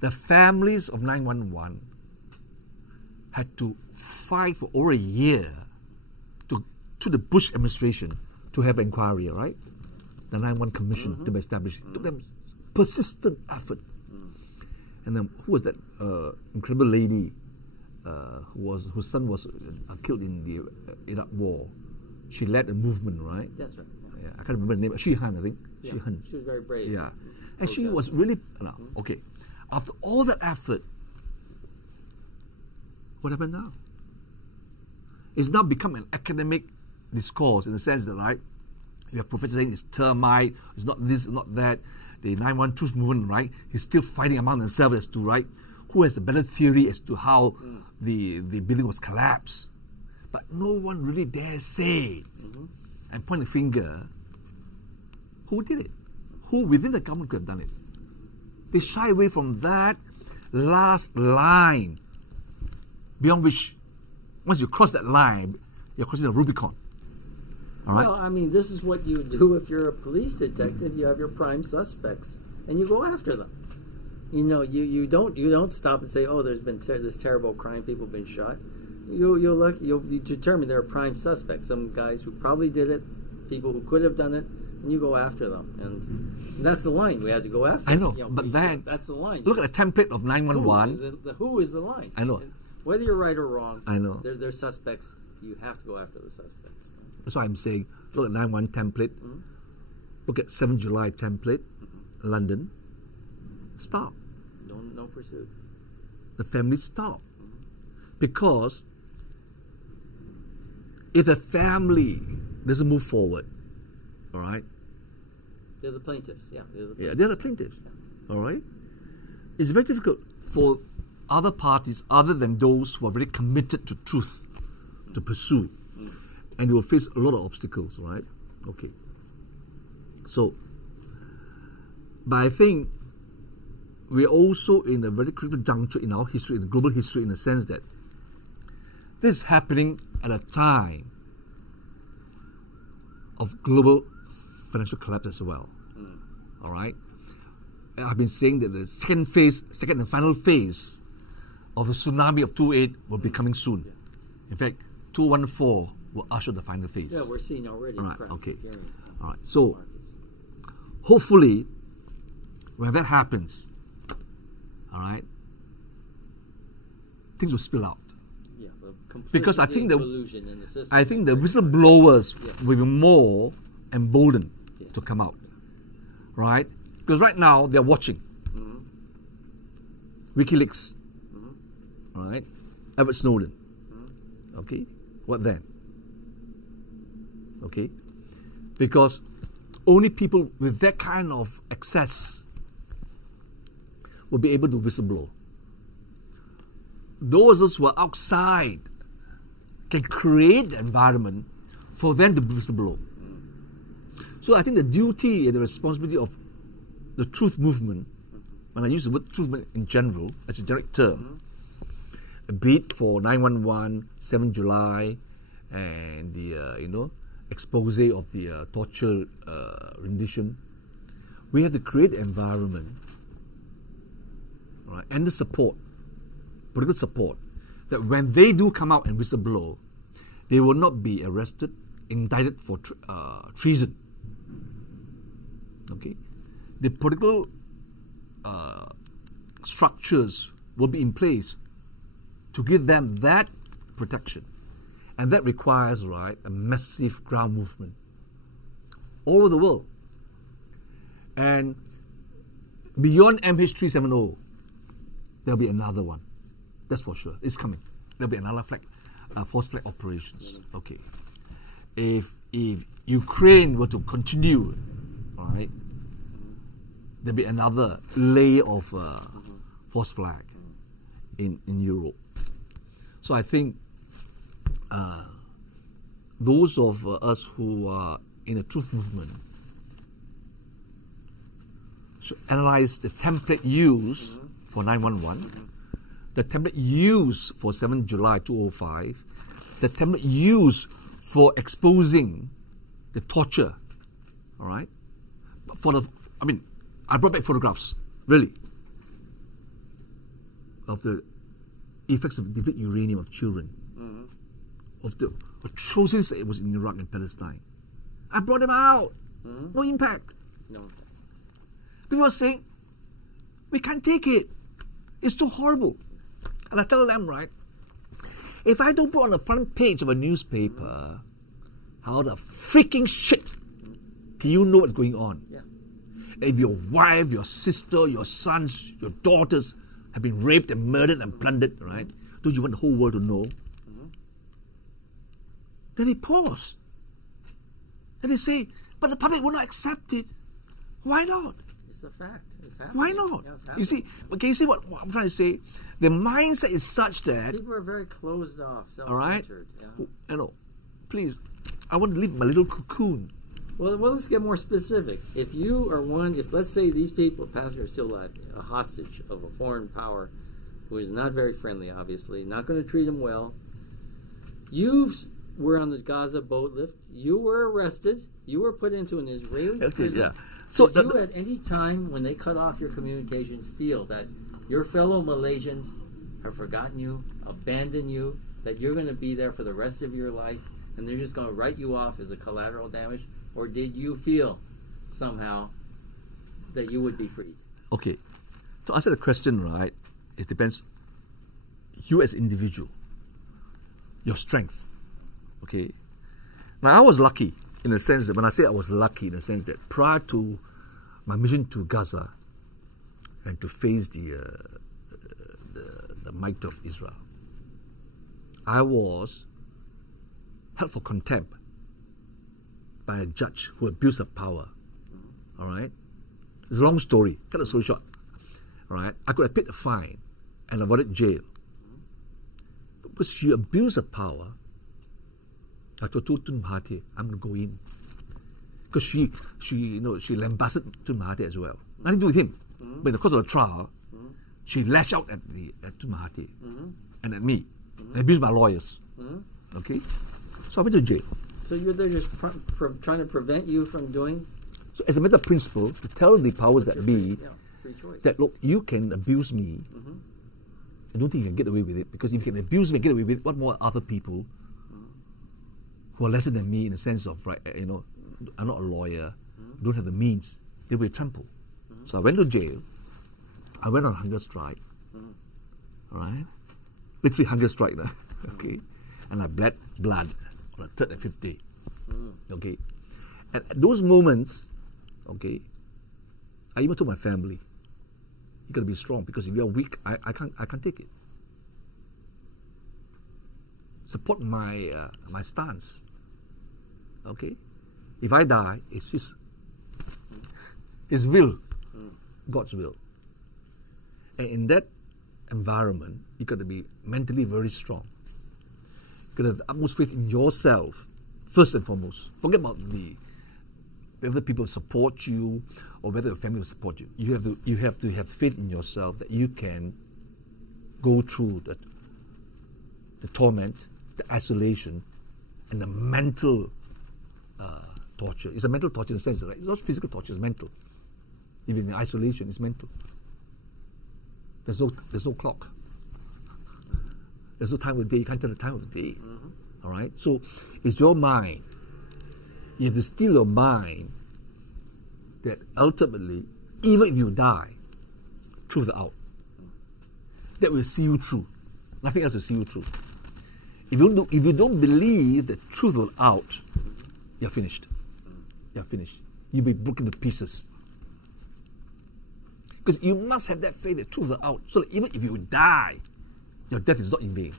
the families of 911 had to fight for over a year to the Bush administration to have an inquiry, right? The 911 Commission to be established. It took them persistent effort. And then who was that incredible lady whose son was killed in the Iraq War? She led a movement, right? That's right. Yeah, I can't remember the name. Shi-Han, I think. Yeah, Shi-Han. she was very brave. Yeah. And she was really, okay. After all that effort, what happened now? It's now become an academic discourse in the sense that, right, you have professors saying it's termite, it's not this, not that. The 911 Truth Movement, right, is still fighting among themselves as to, right, who has a better theory as to how the building was collapsed. But no one really dares say and point a finger who did it, who within the government could have done it. They shy away from that last line, beyond which, once you cross that line, you're crossing the Rubicon. All right? Well, I mean, this is what you do if you're a police detective. You have your prime suspects, and you go after them. You know, you don't stop and say, "Oh, there's been this terrible crime. People have been shot." You determine they're prime suspects. Some guys who probably did it, people who could have done it, and you go after them. And that's the line. We have to go after. I know, them. but then that's the line. Look at the template of 911. Who is the line? I know. And whether you're right or wrong, I know. They're suspects. You have to go after the suspects. That's why I'm saying, look at 911 template. Look at 7 July template, London. Stop. No pursuit. The family stop. Because if the family doesn't move forward, all right? They're the plaintiffs, yeah. They're the plaintiffs, all right? It's very difficult for other parties other than those who are very committed to truth to pursue. And they will face a lot of obstacles, right? Okay. So, but I think we're also in a very critical juncture in our history, in the global history, in the sense that this is happening at a time of global financial collapse as well. All right? And I've been saying that the second and final phase of the tsunami of 2008 will be coming soon. In fact, 2014 will usher the final phase. Yeah, we're seeing already. All right, okay. All right, so hopefully, when that happens, all right, things will spill out. Yeah, because I think the system, whistleblowers will be more emboldened to come out, right? Because right now they're watching WikiLeaks, all right, Edward Snowden. Okay, what then? Okay, because only people with that kind of access will be able to whistleblow. Those who are outside can create the environment for them to whistleblow. So I think the duty and the responsibility of the truth movement, when I use the word truth movement in general, as a generic term, be it for 911, 7 July, and the expose of the torture rendition, we have to create an environment, right, and the support, political support, that when they do come out and whistleblow, they will not be arrested, indicted for treason. Okay, the political structures will be in place to give them that protection. And that requires, right, a massive ground movement all over the world. And beyond MH370, there'll be another one. That's for sure. It's coming. There'll be another flag, force flag operations. Okay. If Ukraine were to continue, all right, there'll be another layer of force flag in Europe. So I think those of us who are in the truth movement should analyze the template used for 911, the template used for 7 July 2005, the template used for exposing the torture. All right? I brought back photographs, really. of the effects of depleted uranium of children, of the atrocities that it was in Iraq and Palestine. I brought them out. No impact. No. People are saying, we can't take it. It's too horrible. And I tell them, right, if I don't put on the front page of a newspaper how the freaking shit can you know what's going on? Yeah. If your wife, your sister, your sons, your daughters have been raped and murdered and plundered, right? Don't you want the whole world to know? Then they pause. And they say, but the public will not accept it. Why not? It's a fact. It's happening. Why not? Yeah, it's You see, but can you see what I'm trying to say? The mindset is such that, people are very closed off, all right, self-centered. Yeah. you know, please, I want to leave my little cocoon. Well, let's get more specific. If you are if let's say these people, passengers are still alive, a hostage of a foreign power who is not very friendly, obviously, not going to treat them well. You were on the Gaza boat lift. You were arrested. You were put into an Israeli prison. Yeah. So did you at any time when they cut off your communications feel that your fellow Malaysians have forgotten you, abandoned you, that you're going to be there for the rest of your life, and they're just going to write you off as a collateral damage? Or did you feel somehow that you would be freed? Okay. To answer the question, right, it depends. You as an individual, your strength. Okay. Now, I was lucky in the sense that, when I say I was lucky, in the sense that prior to my mission to Gaza and to face the might of Israel, I was held for contempt by a judge who abused her power. All right? It's a long story. Cut the story short. All right? I could have paid a fine and avoided jail. But because she abused her power, I told Tun Mahathir, I'm going to go in. Because she lambasted Tun Mahathir as well. Nothing to do with him. But in the course of the trial, she lashed out at Tun Mahathir and at me. And abused my lawyers. Okay? So I went to jail. So they're just trying to prevent you from doing? So as a matter of principle, to tell the powers that be free choice. that, look, you can abuse me. I don't think you can get away with it, because if you can abuse me and get away with it, what more other people who are lesser than me in the sense of, right, I'm not a lawyer, don't have the means, they will be trampled. So I went to jail. I went on hunger strike. All right? Literally hunger strike now. Okay? And I bled blood on the third and fifth day. Okay? And at those moments, okay, I even told my family, you got to be strong, because if you're weak, I can't take it. Support my my stance. Okay? If I die, it's His will, God's will. And in that environment, you got to be mentally very strong. You got to have the utmost faith in yourself, first and foremost. Forget about whether people support you or whether your family will support you. You have to have faith in yourself that you can go through the torment, the isolation, and the mental torture. It's a mental torture in the sense that, right? It's not physical torture, it's mental. Even in isolation, it's mental. There's no clock. There's no time of the day. You can't tell the time of the day. All right? So it's your mind. You have to steel your mind that ultimately, even if you die, truth out. That will see you through. Nothing else will see you through. If you don't believe that truth will out, you're finished. You're finished. You'll be broken to pieces. Because you must have that faith that truth will out. So that even if you die, your death is not in vain.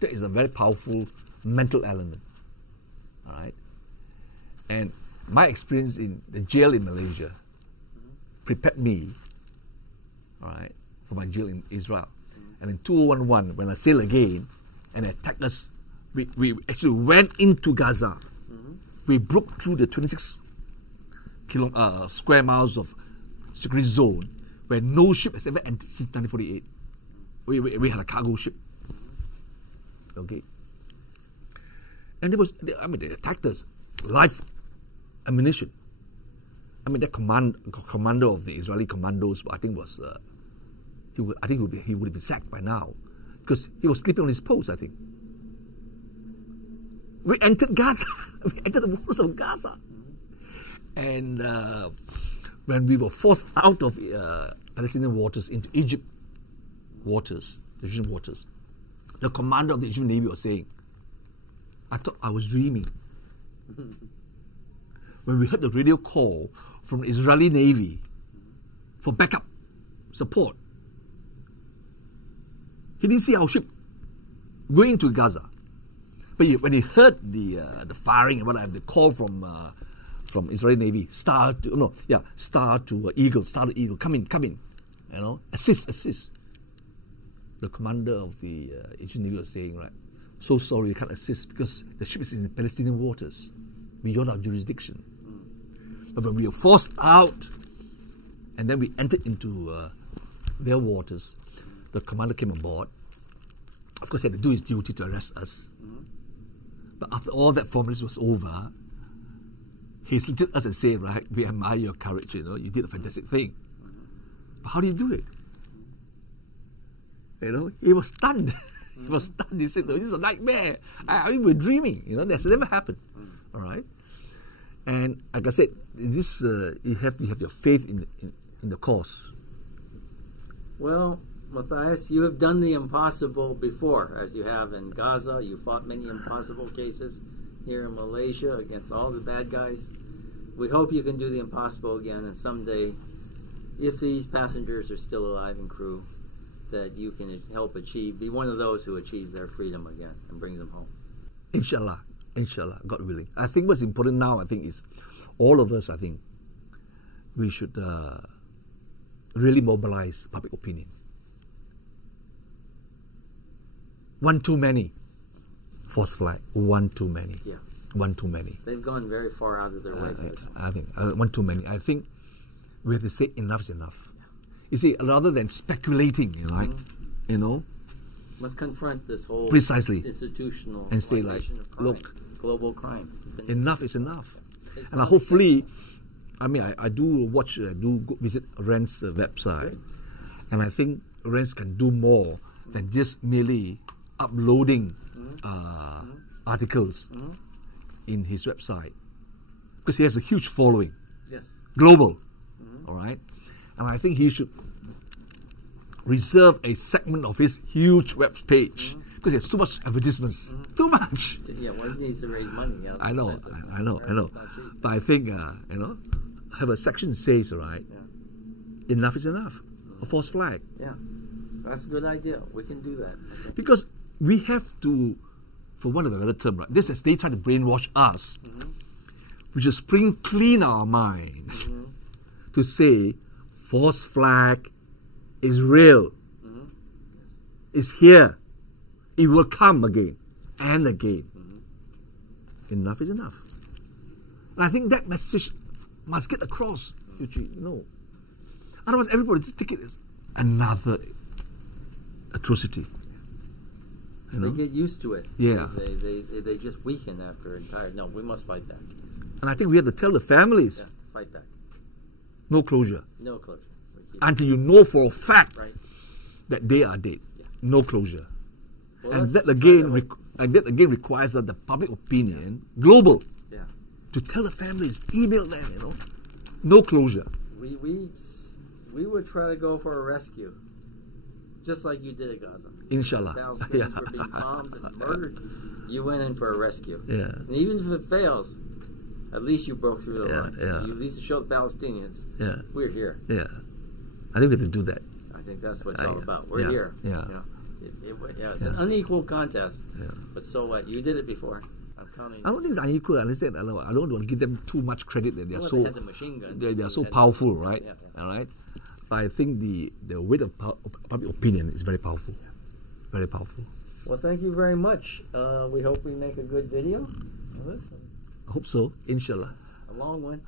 That is a very powerful mental element. All right? And my experience in the jail in Malaysia prepared me, all right, for my jail in Israel. And in 2011, when I sailed again and they attacked us, we actually went into Gaza. We broke through the 26 square miles of security zone where no ship has ever entered since 1948. We had a cargo ship. Okay? And they attacked us. Live ammunition. The commander of the Israeli commandos, I think was I think he would have been sacked by now, because he was sleeping on his post, I think. We entered Gaza. We entered the waters of Gaza. And when we were forced out of Palestinian waters into Egypt waters, Egyptian waters, the commander of the Egyptian Navy was saying, I thought I was dreaming. When we heard the radio call from the Israeli Navy for backup support, he didn't see our ship going to Gaza. But when he heard the firing and whatever, the call from Israeli Navy, star to eagle, come in, assist. The commander of the Egyptian Navy was saying, right, so sorry, we can't assist because the ship is in the Palestinian waters, beyond our jurisdiction. But when we were forced out, and then we entered into their waters, the commander came on board. Of course, he had to do his duty to arrest us. But after all that formality was over, he looked at us and said, right, we admire your courage, you did a fantastic thing. But how did you do it? He was stunned. He was stunned. He said, no, this is a nightmare. I mean, we're dreaming. That's never happened. All right? And like I said, this you have to have your faith in the cause. Well, Matthias, you have done the impossible before, as you have in Gaza. You fought many impossible cases here in Malaysia against all the bad guys. We hope you can do the impossible again, and someday, if these passengers are still alive and crew, that you can help be one of those who achieves their freedom again and brings them home. Inshallah, God willing. I think what's important now, is all of us, we should really mobilize public opinion. One too many. False flag. One too many. Yeah. One too many. They've gone very far out of their way. I think one too many. I think we have to say enough is enough. Yeah. You see, rather than speculating, must confront this whole precisely institutional and say look, global crime. Enough is enough. And hopefully, I do visit Rand's website, Great. and I think Rand can do more than just merely uploading articles in his website, because he has a huge following. Yes. Global. All right? And I think he should reserve a segment of his huge web page, because he has too much advertisements. Too much. Yeah, one needs to raise money. I know. But I think, have a section that says, right, enough is enough. A false flag. Yeah. That's a good idea. We can do that. Because we have to, for want of a better term, right, this is they try to brainwash us, we should spring clean our minds to say false flag is real. It's here. It will come again and again. Enough is enough. And I think that message must get across. Otherwise, everybody just take it as another atrocity. They get used to it. Yeah. They just weaken after entire. No, we must fight back. And I think we have to tell the families. Yeah, fight back. No closure. No closure. Until you know for a fact right. that they are dead. Yeah. No closure. Well, and that again requires that the public opinion, global, to tell the families, email them, no closure. We would try to go for a rescue, just like you did at Gaza. Inshallah. Palestinians were being bombed and murdered. You went in for a rescue. Yeah. And even if it fails, at least you broke through the lines. Yeah. You at least showed the Palestinians, we're here. Yeah. I think we have to do that. I think that's what it's all about. We're here. Yeah. It's an unequal contest. Yeah. But so what? You did it before. I'm counting. I don't think it's unequal. I understand. I don't want to give them too much credit that they are they had the machine guns. They are so powerful, right? Yeah. All right. But I think the weight of public opinion is very powerful. Very powerful. Well, thank you very much. We hope we make a good video. I hope so. Inshallah. A long one.